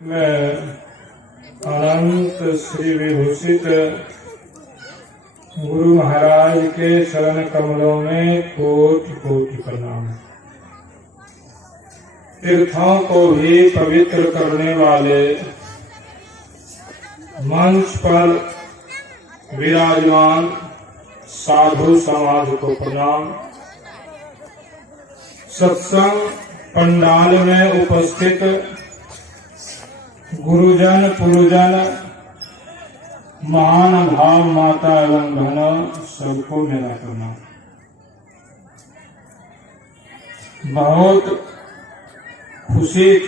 मैं अनंत श्री विभूषित गुरु महाराज के चरण कमलों में कोटि कोटि प्रणाम। तीर्थों को भी पवित्र करने वाले मंच पर विराजमान साधु समाज को प्रणाम। सत्संग पंडाल में उपस्थित गुरुजन पुरुजन महान भाव माता एवं बहनों सबको मेरा प्रणाम। बहुत खुशी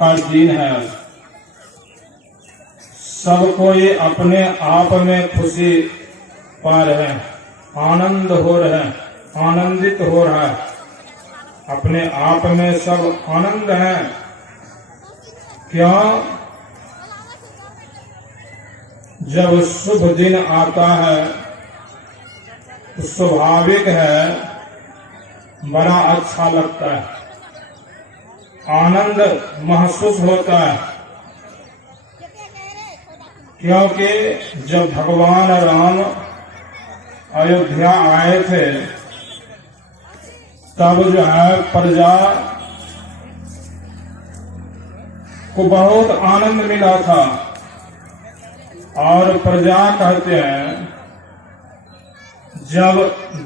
का दिन है। सबको ये अपने आप में खुशी पा रहे हैं, आनंद हो रहे हैं, आनंदित हो रहा है। अपने आप में सब आनंद है। क्यों? जब शुभ दिन आता है तो स्वाभाविक है, बड़ा अच्छा लगता है, आनंद महसूस होता है। क्योंकि जब भगवान राम अयोध्या आए थे तब जो है प्रजा को बहुत आनंद मिला था। और प्रजा कहते हैं,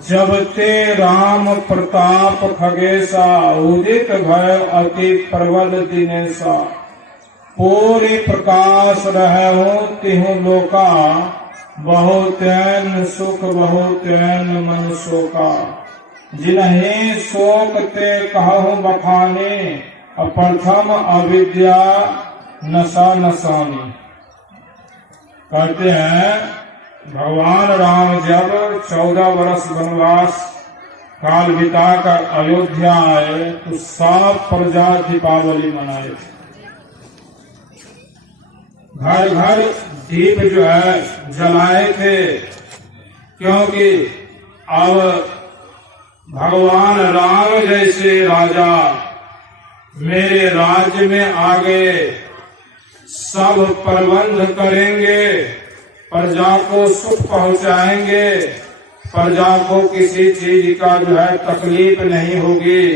जब ते राम प्रताप खगेशा उदित भय अति प्रबल दिनेशा पूरी प्रकाश रहे हो तिहु लोका बहुतैन सुख बहुतैन मन शोका जिन्हें शोक ते कहु बखाने प्रथम अविद्या नशा नशानी। कहते हैं भगवान राम जब 14 वर्ष वनवास काल बिताकर अयोध्या आए तो सब प्रजा दीपावली मनाए थे। घर घर दीप जो है जलाए थे। क्योंकि अब भगवान राम जैसे राजा मेरे राज्य में आ गए, सब प्रबंध करेंगे, प्रजा को सुख पहुंचाएंगे, प्रजा को किसी चीज का जो है तकलीफ नहीं होगी,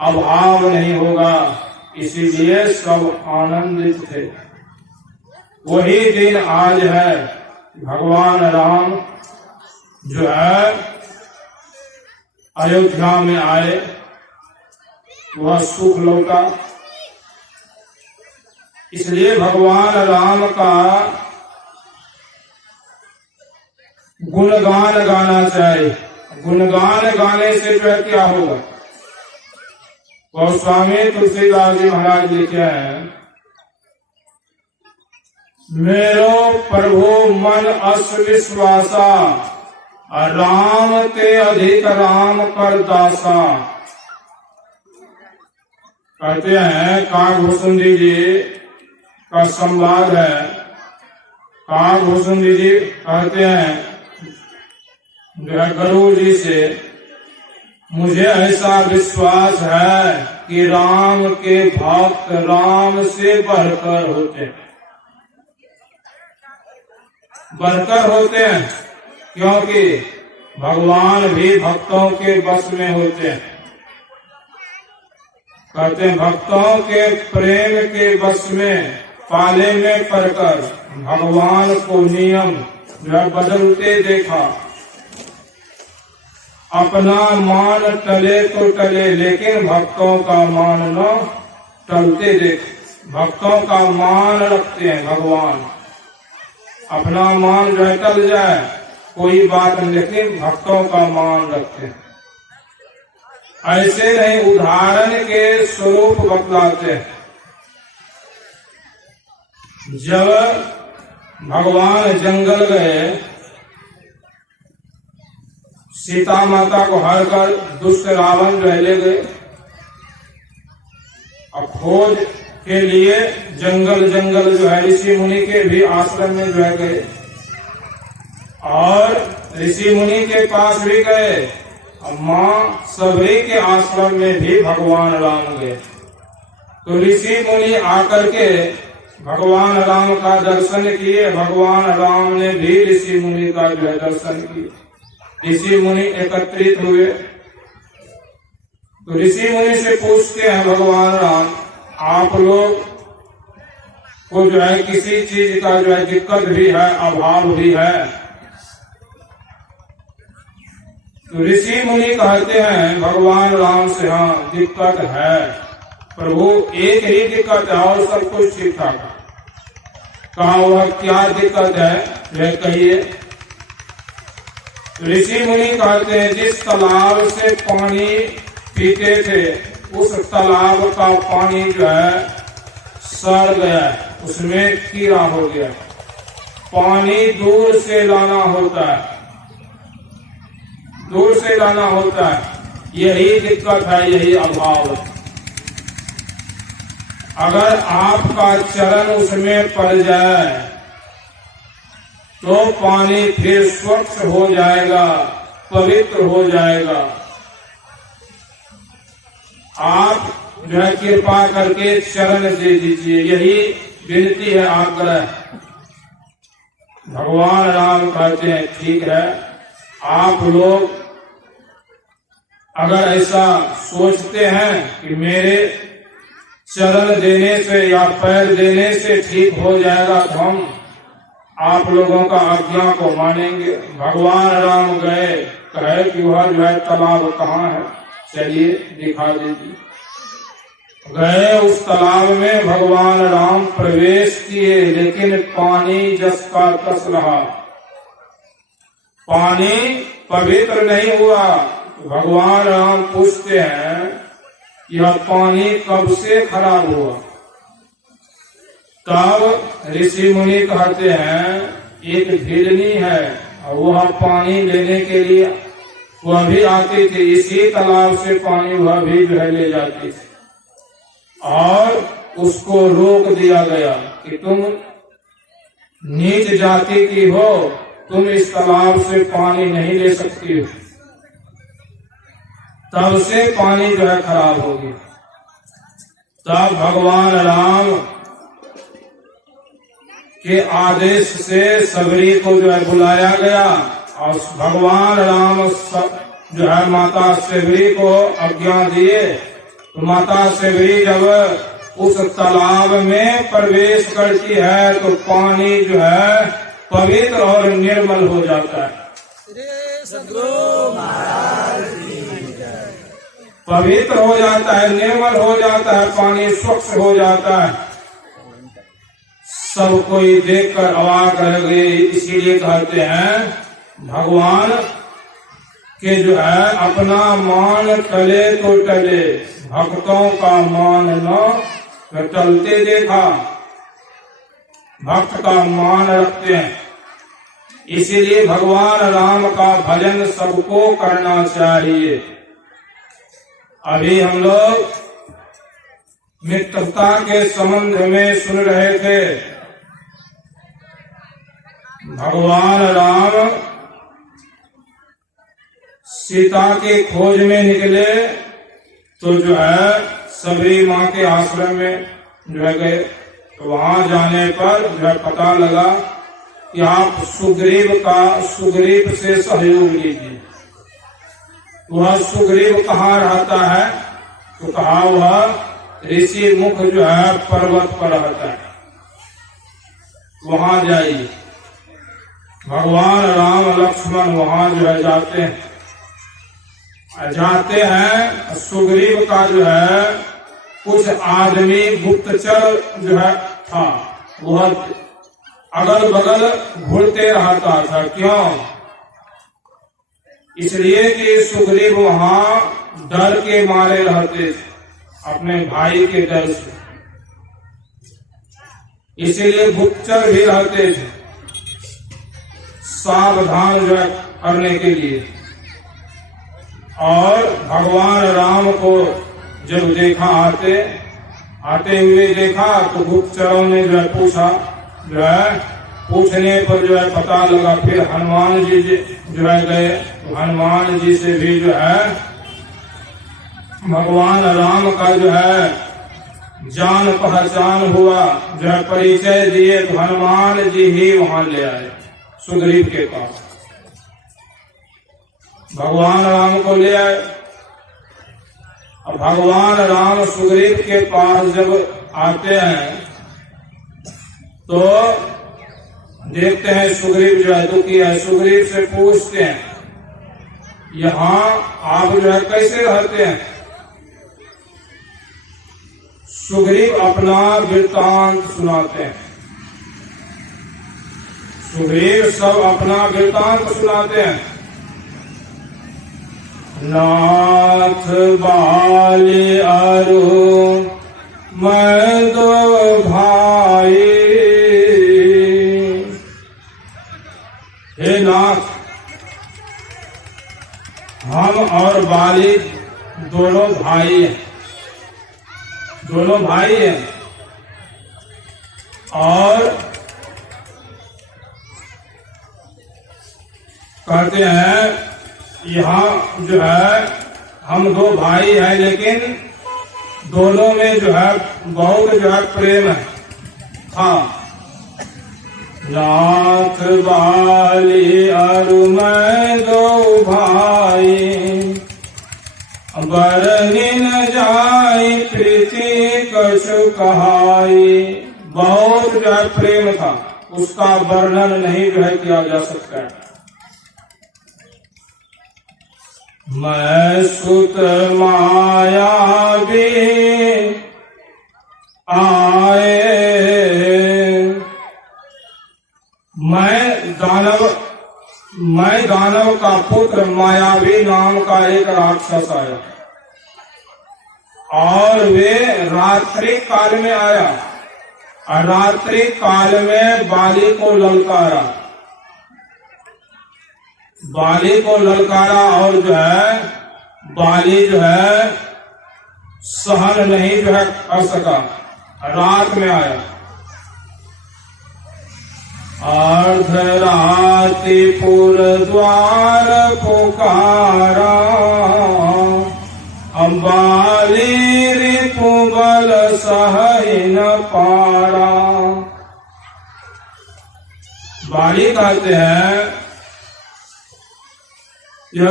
अभाव नहीं होगा, इसीलिए सब आनंदित थे। वही दिन आज है। भगवान राम जो है अयोध्या में आए, वह सुख लौटा। इसलिए भगवान राम का गुणगान गाना चाहिए। गुणगान गाने से जो है क्या होगा? गोस्वामी तुलसीदास जी महाराज लिखे हैं, मेरो प्रभु मन अस विश्वासा राम ते अधिक राम कर दासा। कहते हैं काकभूषण जी का संवाद है। काकभूषण जी कहते हैं जो है गुरु जी से, मुझे ऐसा विश्वास है कि राम के भक्त राम से बढ़कर होते हैं, बढ़कर होते हैं। क्योंकि भगवान भी भक्तों के बस में होते हैं। कहते हैं भक्तों के प्रेम के बस में पाले में पड़कर भगवान को नियम जो बदलते देखा। अपना मान टले तो टले, लेकिन भक्तों का मान न टलते देखे। भक्तों का मान रखते हैं भगवान। अपना मान जो टल जाए कोई बात नहीं, लेकिन भक्तों का मान रखते हैं। ऐसे नहीं, उदाहरण के स्वरूप बतलाते हैं। जब भगवान जंगल गए, सीता माता को हर कर दुष्ट रावण जो ले गए। अब खोज के लिए जंगल जंगल जो है ऋषि मुनि के भी आश्रम में जो है गए, और ऋषि मुनि के पास भी गए, माँ सभी के आश्रम में भी भगवान राम गए। तो ऋषि मुनि आकर के भगवान राम का दर्शन किए, भगवान राम ने भी ऋषि मुनि का जो है दर्शन किए। ऋषि मुनि एकत्रित हुए तो ऋषि मुनि से पूछते हैं भगवान राम, आप लोग को जो है किसी चीज का जो है दिक्कत भी है, अभाव भी है? तो ऋषि मुनि कहते हैं भगवान राम से, हाँ दिक्कत है प्रभु, एक ही दिक्कत है और सब कुछ ठीक ठाक है। कहा वह क्या दिक्कत है वह कहिए। ऋषि मुनि कहते हैं जिस तालाब से पानी पीते थे उस तालाब का पानी जो है सड़ गया, उसमें कीड़ा हो गया, पानी दूर से लाना होता है, दूर से लाना होता है, यही दिक्कत है, यही अभाव है। अगर आपका चरण उसमें पड़ जाए तो पानी फिर स्वच्छ हो जाएगा, पवित्र हो जाएगा। आप जो है कृपा करके चरण दे दीजिए, यही विनती है, आग्रह। भगवान राम कहते हैं ठीक है, आप लोग अगर ऐसा सोचते हैं कि मेरे चरण देने से या पैर देने से ठीक हो जाएगा तो हम आप लोगों का आज्ञा को मानेंगे। भगवान राम गए, कहे कि वह जो है तालाब कहाँ है, चलिए दिखा दीजिए। गए उस तालाब में, भगवान राम प्रवेश किए, लेकिन पानी जस का तस रहा, पानी पवित्र नहीं हुआ। भगवान राम पूछते हैं यह पानी कब से खराब हुआ? तब ऋषि मुनि कहते हैं एक भिलनी है और वह पानी लेने के लिए वह भी आती थी, इसी तालाब से पानी वह भी जो है ले जाती थी, और उसको रोक दिया गया कि तुम नीच जाति की हो, तुम इस तालाब से पानी नहीं ले सकती हो। तब से पानी जो है खराब हो गया। तब भगवान राम के आदेश से सबरी को जो है बुलाया गया और भगवान राम जो है माता सबरी को आज्ञा दिए। तो माता सबरी जब उस तालाब में प्रवेश करती है तो पानी जो है पवित्र और निर्मल हो जाता है। पवित्र हो जाता है, निर्मल हो जाता है, पानी स्वच्छ हो जाता है। सब कोई देखकर अवाक रह गए। इसीलिए कहते हैं भगवान के जो है अपना मान टले तो टले, भक्तों का मान न टलते देखा। भक्त का मान रखते हैं, इसीलिए भगवान राम का भजन सबको करना चाहिए। अभी हम लोग मित्रता के संबंध में सुन रहे थे। भगवान राम सीता के खोज में निकले तो जो है सबरी माँ के आश्रम में जो है गए। तो वहां जाने पर जो है पता लगा कि आप सुग्रीव से सहयोग लीजिए। वह सुग्रीव कहाँ रहता है? तो कहा वह ऋषि मुख जो है पर्वत पर रहता है, वहां जाइए। भगवान राम लक्ष्मण वहां जो है जाते हैं। सुग्रीव का जो है कुछ आदमी गुप्तचर जो है था, वह अगल बगल घूरते रहता था। क्यों? इसलिए कि सुग्रीव वहां डर के मारे रहते थे, अपने भाई के डर से, इसीलिए गुप्तचर भी रहते थे सावधान जो है करने के लिए। और भगवान राम को जब देखा आते हुए देखा तो गुप्तचरों ने जो है पूछा, जो है पूछने पर जो है पता लगा। फिर हनुमान जी जो है गए, तो हनुमान जी से भी जो है भगवान राम का जो है जान पहचान हुआ, जो है परिचय दिए तो हनुमान जी ही वहां ले आए सुग्रीव के पास। भगवान राम को ले आए। अब भगवान राम सुग्रीव के पास जब आते हैं तो देखते हैं सुग्रीव जो है दुखी है। सुग्रीव से पूछते हैं, यहाँ आप जो है कैसे रहते हैं? सुग्रीव अपना वृत्तांत सुनाते हैं। सुग्रीव सब अपना वृत्तांत सुनाते हैं। नाथ बाली अरु मैं दो भाई, हे नाथ हम और बाली दोनों भाई हैं, दोनों भाई हैं। और कहते हैं यहाँ जो है हम दो भाई हैं, लेकिन दोनों में जो है बहुत जो है प्रेम है। हाँ, नाथ बाली अरु मैं दो भाई, बरनी न जाई प्रीति कछु कहाई। बहुत जो है प्रेम था, उसका वर्णन नहीं जो है किया जा सकता है। मैं सुत माया भी आए, मैं दानव का पुत्र मायावी नाम का एक राक्षस आया, और वे रात्रि काल में आया और रात्रि काल में बाली को ललकारा, बाली को ललकारा। और जो है बाली जो है सहन नहीं जो है कर सका, रात में आया। अर्धराति पुर द्वार पुकारा, बाली रिपु बल सहि न पारा। बाली कहते हैं, जो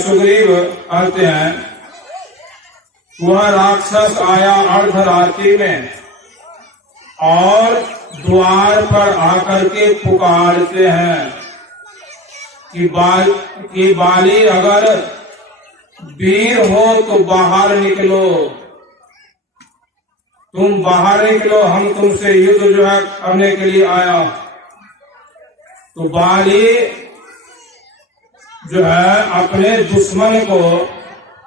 सुग्रीव कहते हैं, वह राक्षस आया अर्धरात्रि में और द्वार पर आकर के पुकारते हैं कि बाली अगर वीर हो तो बाहर निकलो, तुम बाहर निकलो, हम तुमसे युद्ध जो है करने के लिए आया। तो बाली जो है अपने दुश्मन को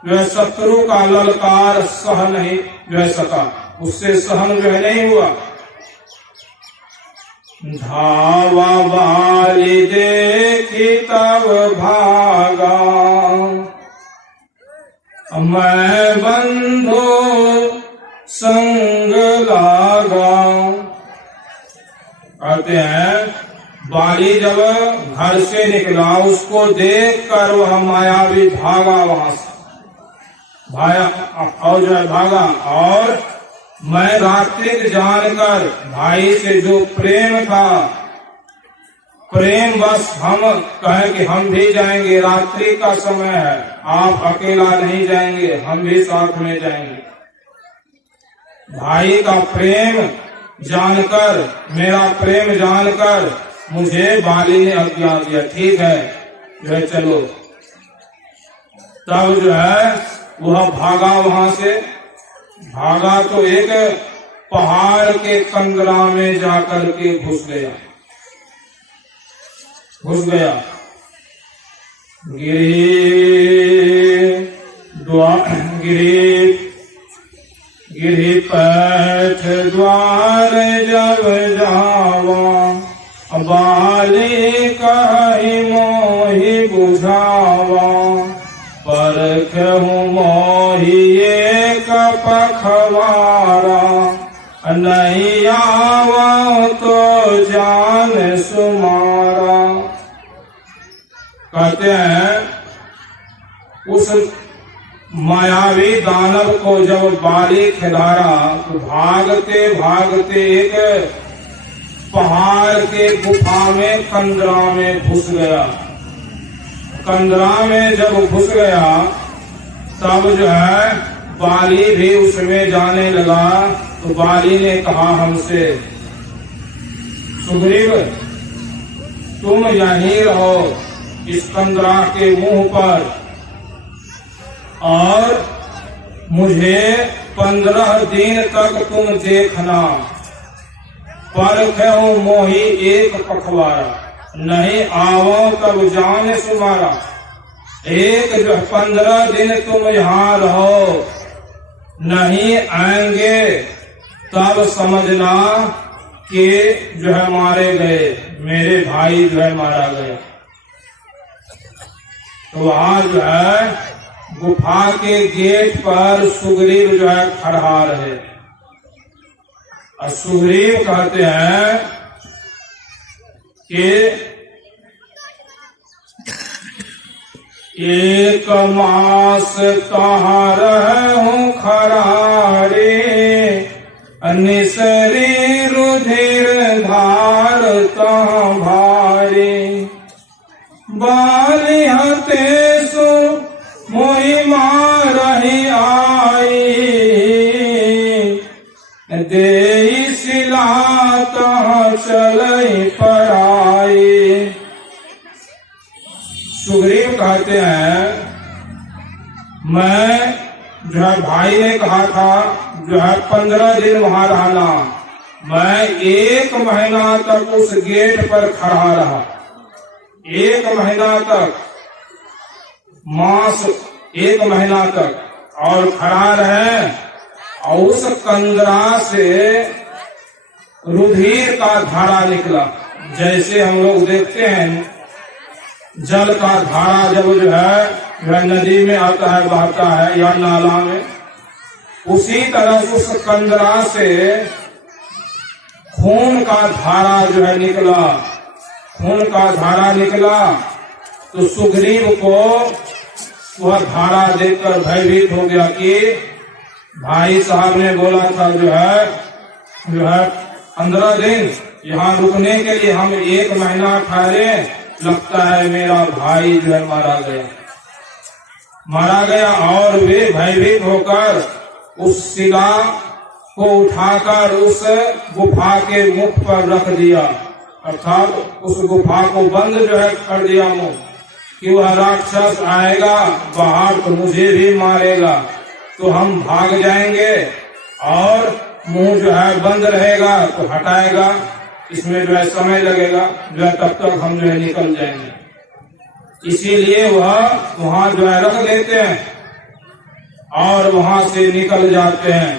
जो है शत्रु का ललकार सह नहीं जो है सका, उससे सहन जो है नहीं हुआ। धावा बाली देखी तब भागा, मैं बंधु संग लागा। कहते हैं बाली जब घर से निकला, उसको देखकर वह मायावी भागा वहां से, और जो है भागा। और मैं रात्रि जानकर भाई से जो प्रेम था, प्रेम बस हम कहे कि हम भी जाएंगे, रात्रि का समय है, आप अकेला नहीं जाएंगे, हम भी साथ में जाएंगे। भाई का प्रेम जानकर, मेरा प्रेम जानकर मुझे बाली ने आज्ञा दिया, ठीक है जो है चलो। तब जो है वह भागा, वहां से भागा तो एक पहाड़ के कंदरा में जाकर के घुस गया। गिरी पैठ द्वार जब जावा, बाली कहि मोहि बुझावा। पर कहूँ मोहि एक पखवारा, नहीं आवा तो जान सुमारा। कहते हैं उस मायावी दानव को जब बाली खिलारा तो भागते भागते एक पहाड़ के गुफा में कंदरा में घुस गया। कंदरा में जब घुस गया तब जो है बाली भी उसमें जाने लगा। तो बाली ने कहा हमसे, सुग्रीव तुम यहीं रहो इस कंदरा के मुंह पर, और मुझे 15 दिन तक तुम देखना। परखो मोही एक पखवारा, नहीं आवो तब जान सुमारा। एक जो 15 दिन तुम यहाँ रहो, नहीं आएंगे तब समझना कि जो है मारे गए, मेरे भाई जो है मारा गया। तो वहां जो है गुफा के गेट पर सुग्रीव जो है खड़ा रहे। और सुग्रीव कहते हैं कि एक मास कहाँ रहूं खरारे, निसरी रुधिर धार तहाँ भारी। बाली हते सो मोहि मारहि आई, देई सिला तहाँ चलई पराई। सुग्रीव कहते हैं मैं जो है भाई ने कहा था जो है 15 दिन वहां रहना, मैं 1 महीना तक उस गेट पर खड़ा रहा। 1 महीना तक, मास 1 महीना तक और खड़ा रहे। और उस कंदरा से रुधिर का धारा निकला। जैसे हम लोग देखते हैं जल का धारा जब जो है नदी में आता है, बहता है या नाला में, उसी तरह उस कंदरा से खून का धारा जो है निकला। खून का धारा निकला तो सुग्रीव को वह धारा देखकर भयभीत हो गया कि भाई साहब ने बोला था जो है 15 दिन यहाँ रुकने के लिए, हम 1 महीना ठहरे, लगता है मेरा भाई जो है मारा गया। और वे भयभीत होकर उस शिला को उठाकर उस गुफा के मुख पर रख दिया, अर्थात उस गुफा को बंद जो है कर दिया मुंह, कि वह राक्षस आएगा बाहर तो मुझे भी मारेगा, तो हम भाग जाएंगे, और मुंह जो है बंद रहेगा तो हटाएगा, इसमें जो है समय लगेगा, जो है तब तक हम जो है निकल जाएंगे। इसीलिए वह वहां जो है रख देते हैं और वहां से निकल जाते हैं।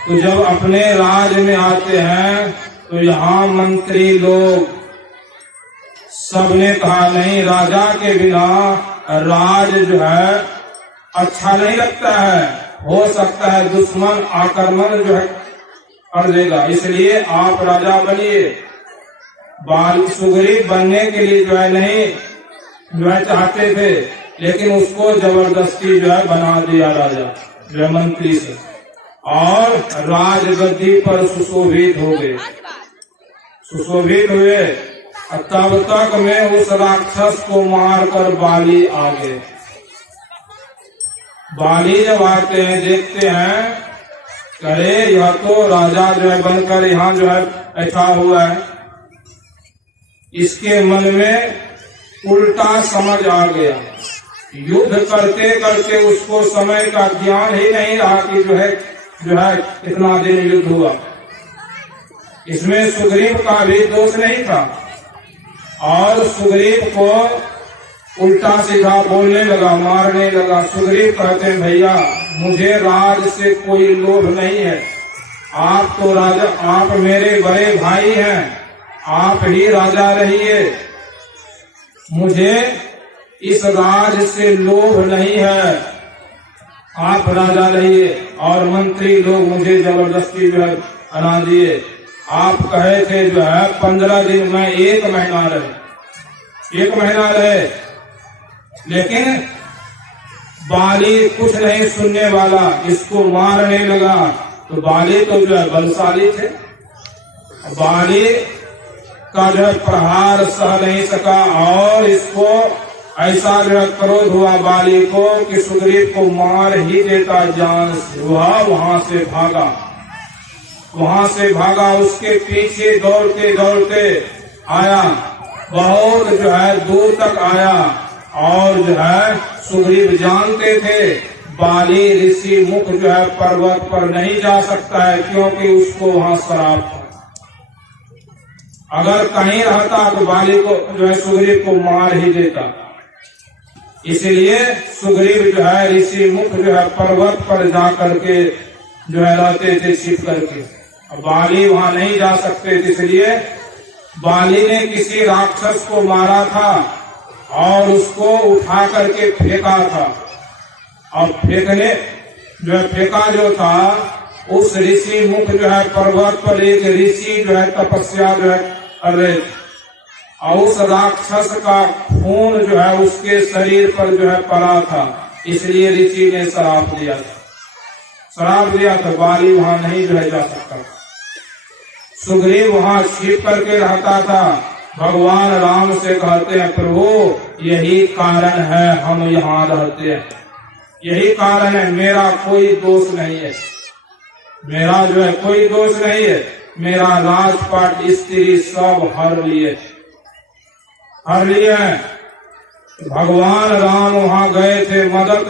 तो जब अपने राज में आते हैं तो यहाँ मंत्री लोग सबने कहा नहीं, राजा के बिना राज जो है अच्छा नहीं लगता है, हो सकता है दुश्मन आक्रमण जो है कर देगा, इसलिए आप राजा बनिए। सुग्रीव बनने के लिए जो है नहीं जो है चाहते थे, लेकिन उसको जबरदस्ती जो है बना दिया राजा जो है मंत्री से, और राजगद्दी पर सुशोभित हो गए, सुशोभित हुए। तब तक में उस राक्षस को मारकर बाली आ गए। बाली जब आते हैं देखते हैं, अरे यह तो राजा जो है बनकर यहाँ जो है बैठा हुआ है। इसके मन में उल्टा समझ आ गया। युद्ध करते करते उसको समय का ज्ञान ही नहीं रहा कि जो है कितना दिन युद्ध हुआ। इसमें सुग्रीव का भी दोष नहीं था, और सुग्रीव को उल्टा सीधा बोलने लगा, मारने लगा। सुग्रीव कहते हैं भैया मुझे राज से कोई लोभ नहीं है, आप तो राजा, आप मेरे बड़े भाई हैं, आप ही राजा रहिए, मुझे इस राज से लोभ नहीं है, आप राजा रहिए। और मंत्री लोग मुझे जबरदस्ती जो है बना दिए। आप कहे थे जो है 15 दिन में 1 महीना रहे, 1 महीना रहे, लेकिन बाली कुछ नहीं सुनने वाला, इसको मारने लगा। तो बाली तो जो है बलशाली थे, बाली का जो है प्रहार सह नहीं सका और इसको ऐसा जो है क्रोध हुआ बाली को कि सुग्रीव को मार ही देता जान से। वह वहां से भागा, उसके पीछे दौड़ते दौड़ते आया, बहुत जो है दूर तक आया और जो है सुग्रीव जानते थे बाली ऋषि मुख जो है पर्वत पर नहीं जा सकता है, क्योंकि उसको वहां श्राप था। अगर कहीं रहता तो बाली को जो है सुग्रीव को मार ही देता। इसलिए सुग्रीव जो है ऋषि मुख जो है पर्वत पर जा करके जो है रहते थे छिप करके। बाली वहां नहीं जा सकते थे, इसलिए बाली ने किसी राक्षस को मारा था और उसको उठा करके फेंका था। और फेंकने जो है फेंका जो था उस ऋषि मुख जो है पर्वत पर एक ऋषि जो है तपस्या जो है कर रहे थे और उस राक्षस का खून जो है उसके शरीर पर जो है पड़ा था, इसलिए ऋषि ने श्राप दिया था। बाली वहां नहीं जो है जा सकता। सुग्रीव वहां छिप करके रहता था। भगवान राम से कहते हैं प्रभु यही कारण है हम यहाँ रहते हैं, यही कारण है, मेरा कोई दोष नहीं है, मेरा जो है कोई दोष नहीं है, मेरा राजपाट स्त्री सब हर लिए हैं। भगवान राम वहां गए थे मदद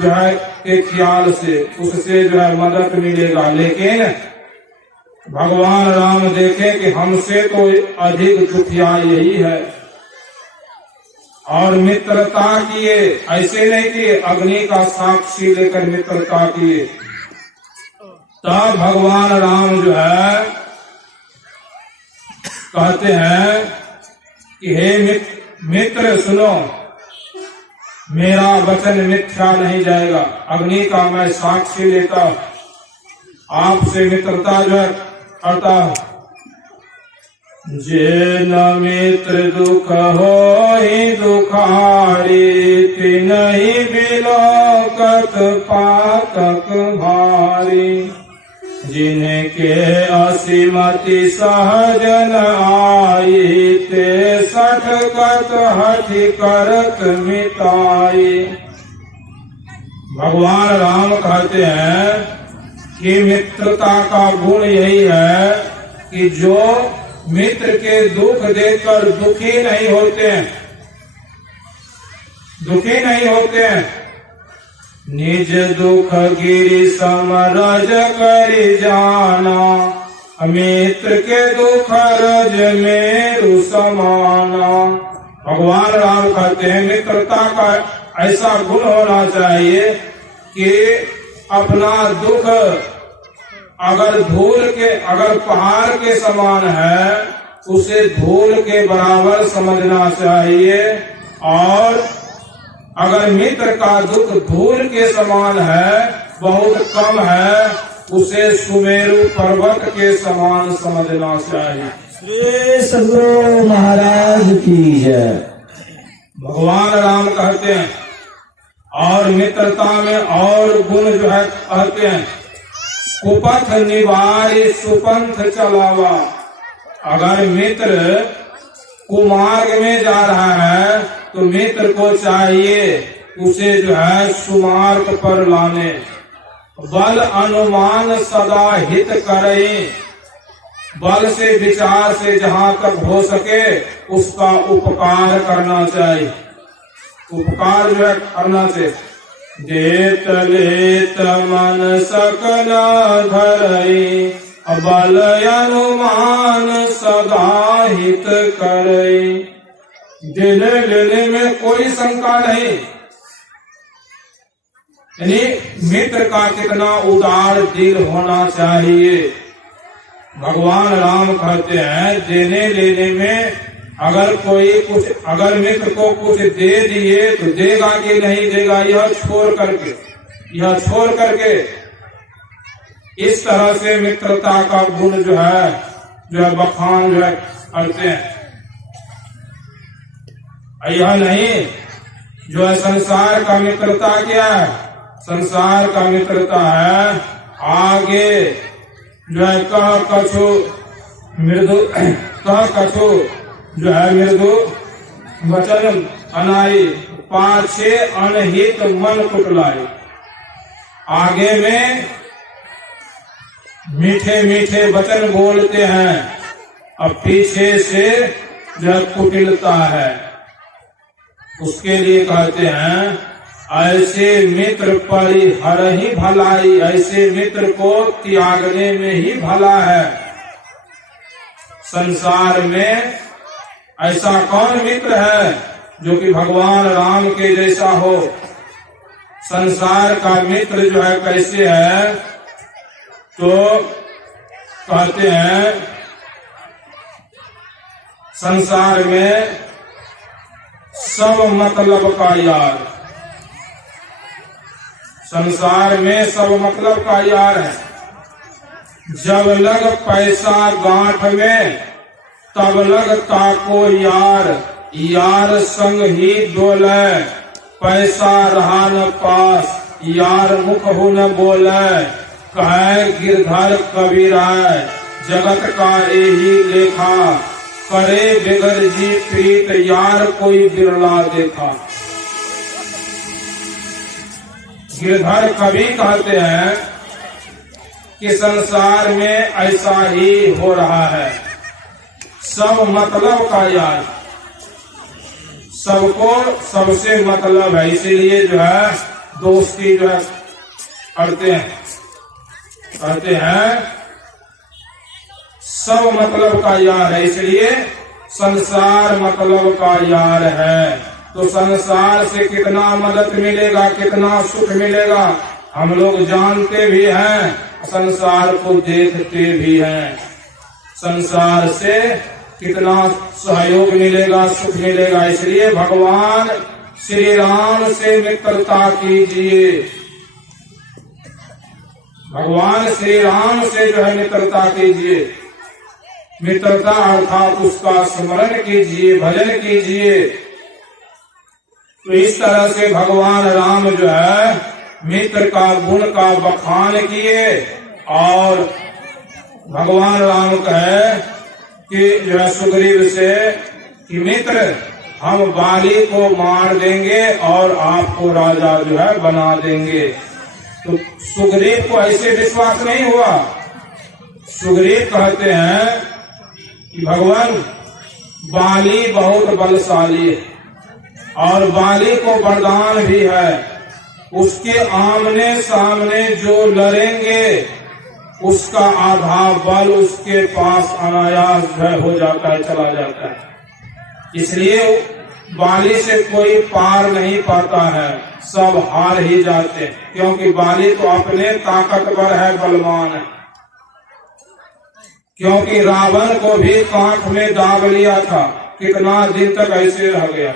जो है के ख्याल से, उससे जो है मदद मिलेगा, लेकिन भगवान राम देखें कि हमसे तो अधिक दुखिया यही है और मित्रता किए, ऐसे नहीं कि अग्नि का साक्षी लेकर मित्रता किए। तब भगवान राम जो है कहते हैं कि हे मित्र सुनो, मेरा वचन मिथ्या नहीं जाएगा, अग्नि का मैं साक्षी लेता हूं, आपसे मित्रता जो है करता हूं। जे न मित्र दुख हो ही दुखारी, तिनहि बिलोकत पातक भारी। जिनके असीमति सहजन आई, ते सठगत हठि करत मिताई। भगवान राम कहते हैं कि मित्रता का गुण यही है कि जो मित्र के दुख देखकर दुखी नहीं होते हैं, निज दुख गिरि समरज करि जाना, मित्र के दुख रज मेरु समाना। भगवान राम कहते हैं मित्रता का ऐसा गुण होना चाहिए कि अपना दुख अगर पहाड़ के समान है उसे धूल के बराबर समझना चाहिए, और अगर मित्र का दुख धूल के समान है, बहुत कम है, उसे सुमेरु पर्वत के समान समझना चाहिए। श्री सद्गुरु महाराज की जय। भगवान राम कहते हैं और मित्रता में और गुण जो है कहते हैं कुपथ निवारी सुपंथ चलावा। अगर मित्र कुमार्ग में जा रहा है तो मित्र को चाहिए उसे जो है सुमार्ग पर लाने। बल अनुमान सदा हित करें, बल से विचार से जहाँ तक हो सके उसका उपकार करना चाहिए, उपकार जो है करना चाहिए। देत लेत मन सकना धरई, बल अनुमान सदा हित करई। देने लेने में कोई शंका नहीं, यानी मित्र का कितना उदार दिल होना चाहिए। भगवान राम कहते हैं देने लेने में अगर मित्र को कुछ दे दिए तो देगा कि नहीं देगा, यह छोड़ करके इस तरह से मित्रता का गुण जो है बखान जो है करते हैं। यह नहीं जो है संसार का मित्रता क्या है? संसार का मित्रता है आगे जो है कह कछु मृदु, कह कछु जो है मृदु वचन अनाई, पाछे अनहित मन कुटलाई। आगे में मीठे मीठे वचन बोलते हैं, अब पीछे से जो कुटिलता है, उसके लिए कहते हैं ऐसे मित्र परिहरहि भलाई, ऐसे मित्र को त्यागने में ही भला है। संसार में ऐसा कौन मित्र है जो कि भगवान राम के जैसा हो? संसार का मित्र जो है कैसे है? तो कहते हैं संसार में सब मतलब का यार, संसार में सब मतलब का यार है। जब लग पैसा गांठ में तब लग ताको यार, यार संग ही डोले पैसा रहा न पास, यार मुख हो न बोले कहे गिरधर कबीरा, जगत का यही लेखा करे बिगर जी प्रीत, यार कोई बिरला देखा। गिरधर कवि कहते हैं कि संसार में ऐसा ही हो रहा है, सब मतलब का यार, सबको सबसे मतलब है, इसीलिए जो है दोस्ती जो है करते हैं सब मतलब का यार है, इसलिए संसार मतलब का यार है। तो संसार से कितना मदद मिलेगा, कितना सुख मिलेगा हम लोग जानते भी हैं, संसार को देखते भी हैं। संसार से कितना सहयोग मिलेगा, सुख मिलेगा, इसलिए भगवान श्री राम से मित्रता कीजिए, भगवान श्री राम से जो है मित्रता कीजिए। मित्रता अर्थात उसका स्मरण कीजिए, भजन कीजिए। तो इस तरह से भगवान राम जो है मित्र का गुण का बखान किए और भगवान राम कहे कि जो है सुग्रीव से कि मित्र हम बाली को मार देंगे और आपको राजा जो है बना देंगे। तो सुग्रीव को ऐसे विश्वास नहीं हुआ। सुग्रीव कहते हैं कि भगवान बाली बहुत बलशाली है और बाली को वरदान भी है, उसके आमने सामने जो लड़ेंगे उसका आधा बल उसके पास अनायास हो जाता है, चला जाता है। इसलिए बाली से कोई पार नहीं पाता है, सब हार ही जाते हैं, क्योंकि बाली तो अपने ताकतवर है, बलवान है। क्योंकि रावण को भी कांख में दाग लिया था, कितना दिन तक ऐसे रह गया,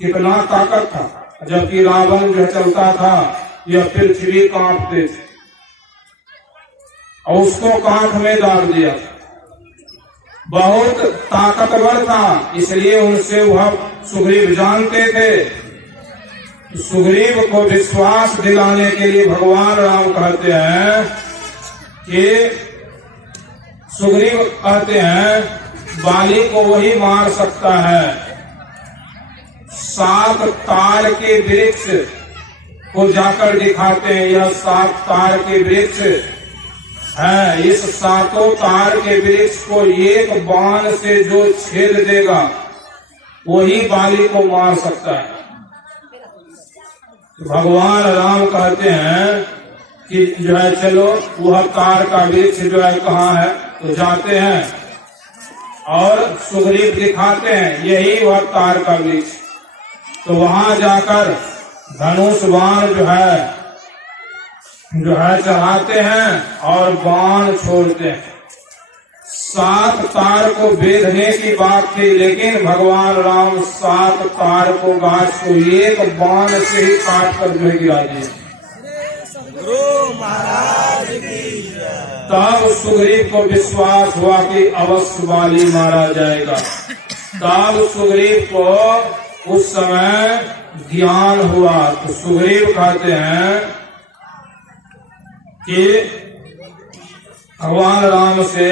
कितना ताकत था, जबकि रावण जो चलता था यह पृथ्वी कांपते थे और उसको कांख में डाल दिया। बहुत ताकतवर था, इसलिए उनसे वह सुग्रीव जानते थे। सुग्रीव को विश्वास दिलाने के लिए भगवान राम कहते हैं कि सुग्रीव कहते हैं बाली को वही मार सकता है। 7 तार के वृक्ष को जाकर दिखाते हैं, यह 7 तार के वृक्ष है। इस 7 तार के वृक्ष को एक बाण से जो छेद देगा वही बाली को मार सकता है। तो भगवान राम कहते हैं कि जो है चलो वह तार का वृक्ष जो है कहाँ है, तो जाते हैं और सुग्रीव दिखाते हैं यही वह तार का वृक्ष। तो वहां जाकर धनुष बाण जो है चढ़ाते हैं और बाण छोड़ते हैं। 7 तार को बेधने की बात थी, लेकिन भगवान राम 7 तार को गाछ को एक बाण से ही काट कर जो गिरा दिए। तब सुग्रीव को विश्वास हुआ कि अवश्य बाली मारा जाएगा। तब सुग्रीव को उस समय ज्ञान हुआ तो सुग्रीव कहते हैं कि भगवान राम से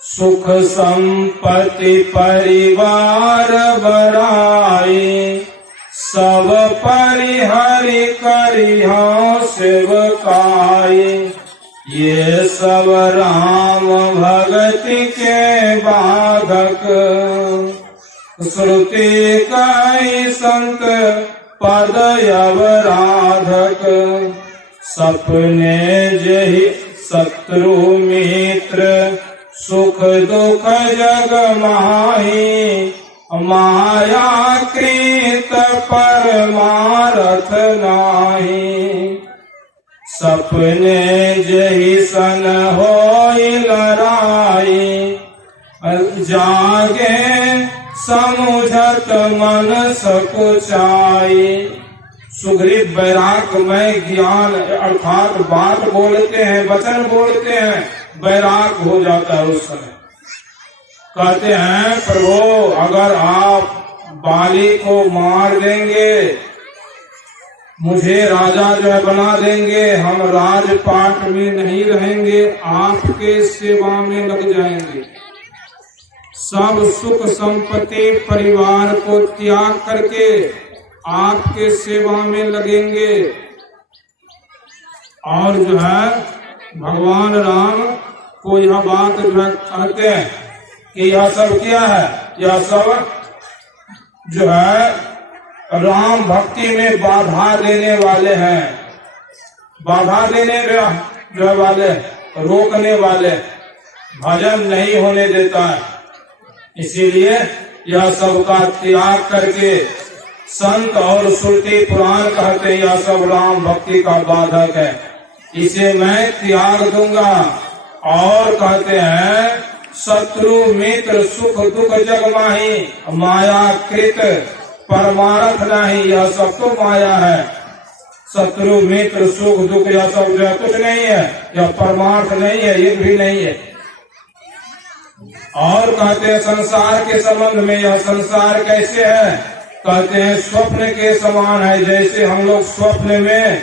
सुख संपत्ति परिवार बड़ाई सब परिहरि करिहा सेवकाई ये सब राम भगति के बाधक श्रुति कई संत पद अवराधक सपने जहि शत्रु मित्र सुख दुख जग माही माया कृत परमारथ नाही सपने जहि सन होई लड़ाई जागे समुझत मन सकुचाई। सुग्रीव बैराग में ज्ञान अर्थात बात बोलते हैं, वचन बोलते हैं, बैराग हो जाता है उस समय। कहते हैं प्रभु अगर आप बाली को मार देंगे, मुझे राजा जो है बना देंगे, हम राजपाट में नहीं रहेंगे, आपके सेवा में लग जाएंगे, सब सुख संपत्ति परिवार को त्याग करके आपके सेवा में लगेंगे। और जो है भगवान राम को यह बात जो है कहते हैं कि यह सब क्या है, यह सब जो है राम भक्ति में बाधा देने वाले हैं, बाधा देने जो है वाले, रोकने वाले, भजन नहीं होने देता है। इसीलिए यह सब का त्याग करके संत और श्रुति पुराण कहते हैं यह सब राम भक्ति का बाधक है, इसे मैं त्याग दूंगा। और कहते हैं शत्रु मित्र सुख दुख जग माही माया कृत परमारथ नहीं, यह सब तो माया है। शत्रु मित्र सुख दुख यह सब जो कुछ नहीं है, यह परमार्थ नहीं है, ये भी नहीं है। और कहते हैं संसार के संबंध में यह संसार कैसे है, कहते हैं स्वप्न के समान है। जैसे हम लोग स्वप्न में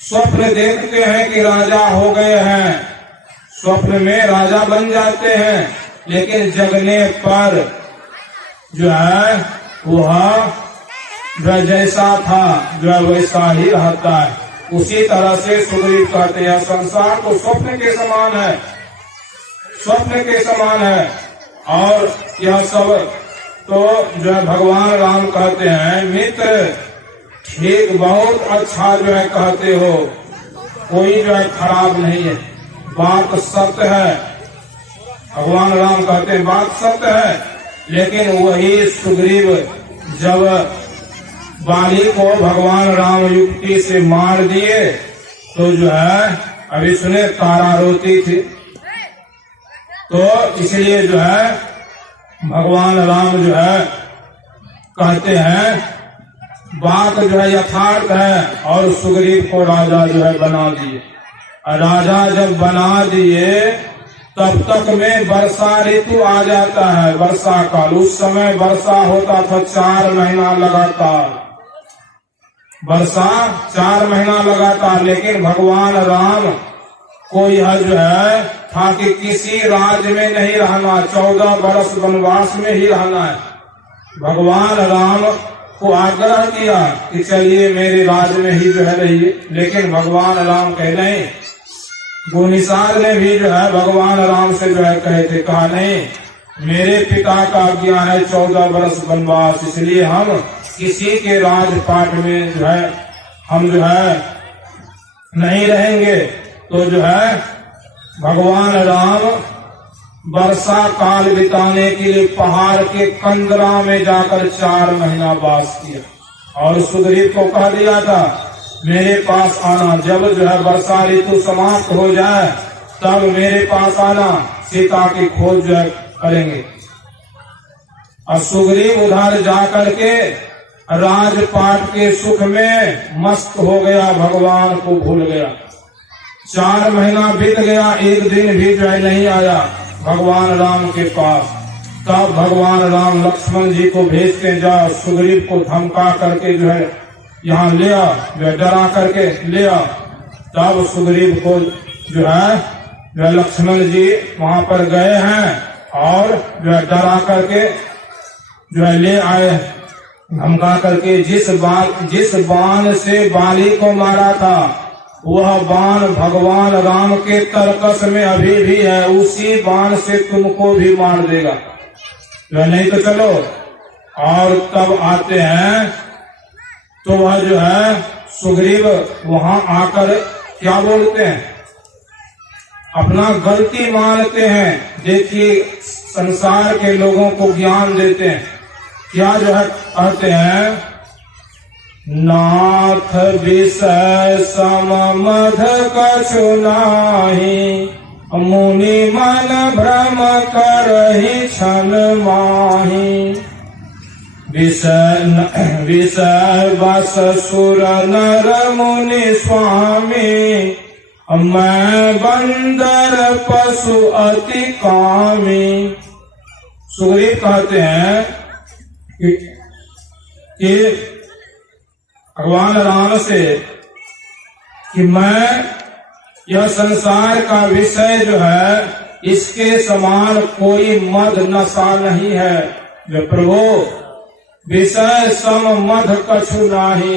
स्वप्न देखते हैं कि राजा हो गए हैं, स्वप्न में राजा बन जाते हैं, लेकिन जगने पर जो है वह जैसा था जो वैसा ही रहता है। उसी तरह से सुग्रीव कहते हैं संसार तो स्वप्न के समान है, स्वप्न के समान है। और यह सब तो जो है भगवान राम कहते हैं मित्र ठीक बहुत अच्छा जो है कहते हो, कोई जो है खराब नहीं है, बात सत्य है। भगवान राम कहते हैं बात सत्य है। लेकिन वही सुग्रीव जब बाली को भगवान राम युक्ति से मार दिए तो जो है अभी सुने तारा रोती थी, तो इसलिए जो है भगवान राम जो है कहते हैं बात जो है यथार्थ है। और सुग्रीव को राजा जो है बना दिए। राजा जब बना दिए तब तक में वर्षा ऋतु आ जाता है, वर्षा काल। उस समय वर्षा होता था 4 महीना लगातार, वर्षा 4 महीना लगातार। लेकिन भगवान राम को यह जो है था कि किसी राज्य में नहीं रहना, 14 वर्ष वनवास में ही रहना है। भगवान राम को आग्रह किया कि चलिए मेरे राज्य में ही जो है रहिए, लेकिन भगवान राम कहे नहीं। गुनिसार ने भी जो है भगवान राम से जो है कहे थे, कहा नहीं मेरे पिता का आज्ञा है 14 वर्ष वनवास, इसलिए हम किसी के राजपाट में जो है हम जो है नहीं रहेंगे। तो जो है भगवान राम वर्षा काल बिताने के लिए पहाड़ के कंदरा में जाकर 4 महीना वास किया। और सुग्रीव को कह दिया था मेरे पास आना, जब जो है वर्षा ऋतु समाप्त हो जाए तब मेरे पास आना, सीता की खोज जो है करेंगे। और सुग्रीव उधर जाकर के राजपाट के सुख में मस्त हो गया, भगवान को भूल गया। 4 महीना बीत गया, एक दिन भी जो है नहीं आया भगवान राम के पास। तब भगवान राम लक्ष्मण जी को भेजते हैं, जा सुग्रीव को धमका करके जो है यहाँ ले आ, जो है डरा करके ले आ। तब सुग्रीव को जो है लक्ष्मण जी वहां पर गए हैं और जो है डरा करके जो है ले आए, धमका करके। जिस बाण से बाली को मारा था वह बाण भगवान राम के तरकस में अभी भी है, उसी बाण से तुमको भी मार देगा, जो नहीं तो चलो। और तब आते हैं तो वह जो है सुग्रीव वहां आकर क्या बोलते हैं, अपना गलती मानते हैं। देखिए संसार के लोगों को ज्ञान देते हैं, क्या जो है कहते हैं, नाथ विषय सम मध कछु नाही, मुनि मन भ्रम करहि छन माही। विषय बस सुर नर मुनि स्वामी, मैं बंदर पशु अति कामी। सुग्रीव कहते हैं कि भगवान राम से कि मैं यह संसार का विषय जो है इसके समान कोई मद नशा नहीं है। वे प्रभु विषय सम मध कछु नाही,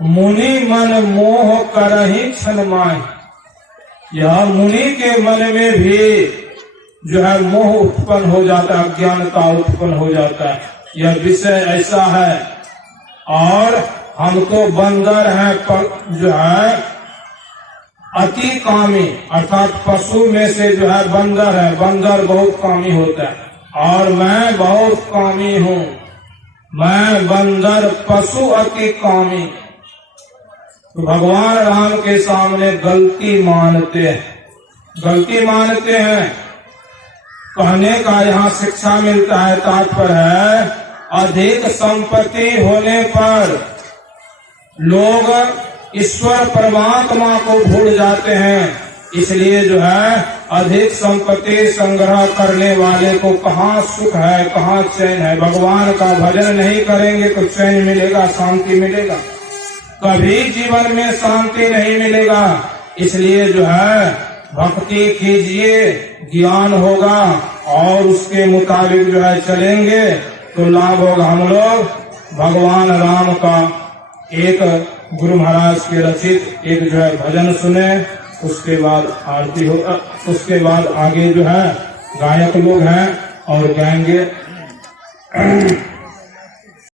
मुनि मन मोह करहि छन माहि। यह मुनि के मन में भी जो है मोह उत्पन्न हो जाता है, अज्ञानता उत्पन्न हो जाता है। यह विषय ऐसा है और हम तो बंदर हैं, जो है अति कामी, अर्थात पशु में से जो है बंदर है, बंदर बहुत कामी होता है और मैं बहुत कामी हूँ, मैं बंदर पशु अति कामी। तो भगवान राम के सामने गलती मानते हैं। कहने का यहाँ शिक्षा मिलता है, तात्पर्य है अधिक संपत्ति होने पर लोग ईश्वर परमात्मा को भूल जाते हैं। इसलिए जो है अधिक संपत्ति संग्रह करने वाले को कहाँ सुख है, कहाँ चैन है। भगवान का भजन नहीं करेंगे तो चैन मिलेगा, शांति मिलेगा, कभी जीवन में शांति नहीं मिलेगा। इसलिए जो है भक्ति कीजिए, ज्ञान होगा और उसके मुताबिक जो है चलेंगे तो लाभ होगा। हम लोग भगवान राम का एक गुरु महाराज के रचित एक जो है भजन सुने, उसके बाद आरती हो, उसके बाद आगे जो है गायक लोग हैं और गाएंगे।